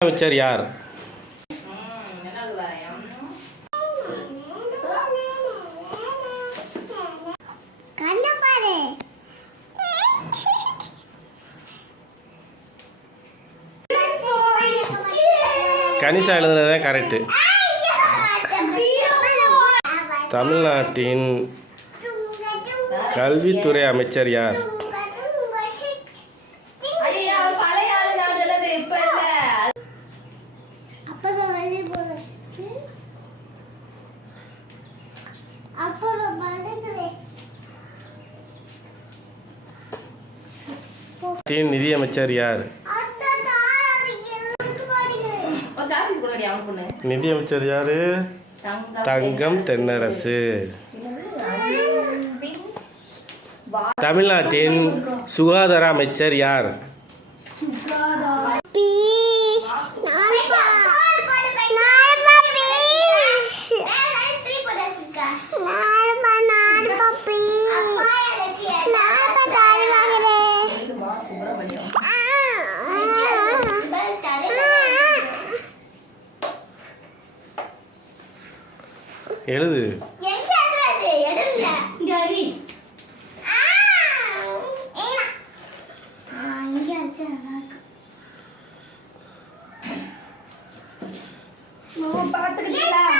அமைச்சர் யார்? கனிஷா எழுதுனதுதான் கரெக்டு. தமிழ்நாட்டின் கல்வித்துறை அமைச்சர் யார்? நிதியமைச்சர் யார்? நிதியமைச்சர் யாரு? தங்கம் தென்னரசு. தமிழ்நாட்டின் சுகாதார அமைச்சர் யார்? எழுது. பார்த்துக்கிட்டீங்களா?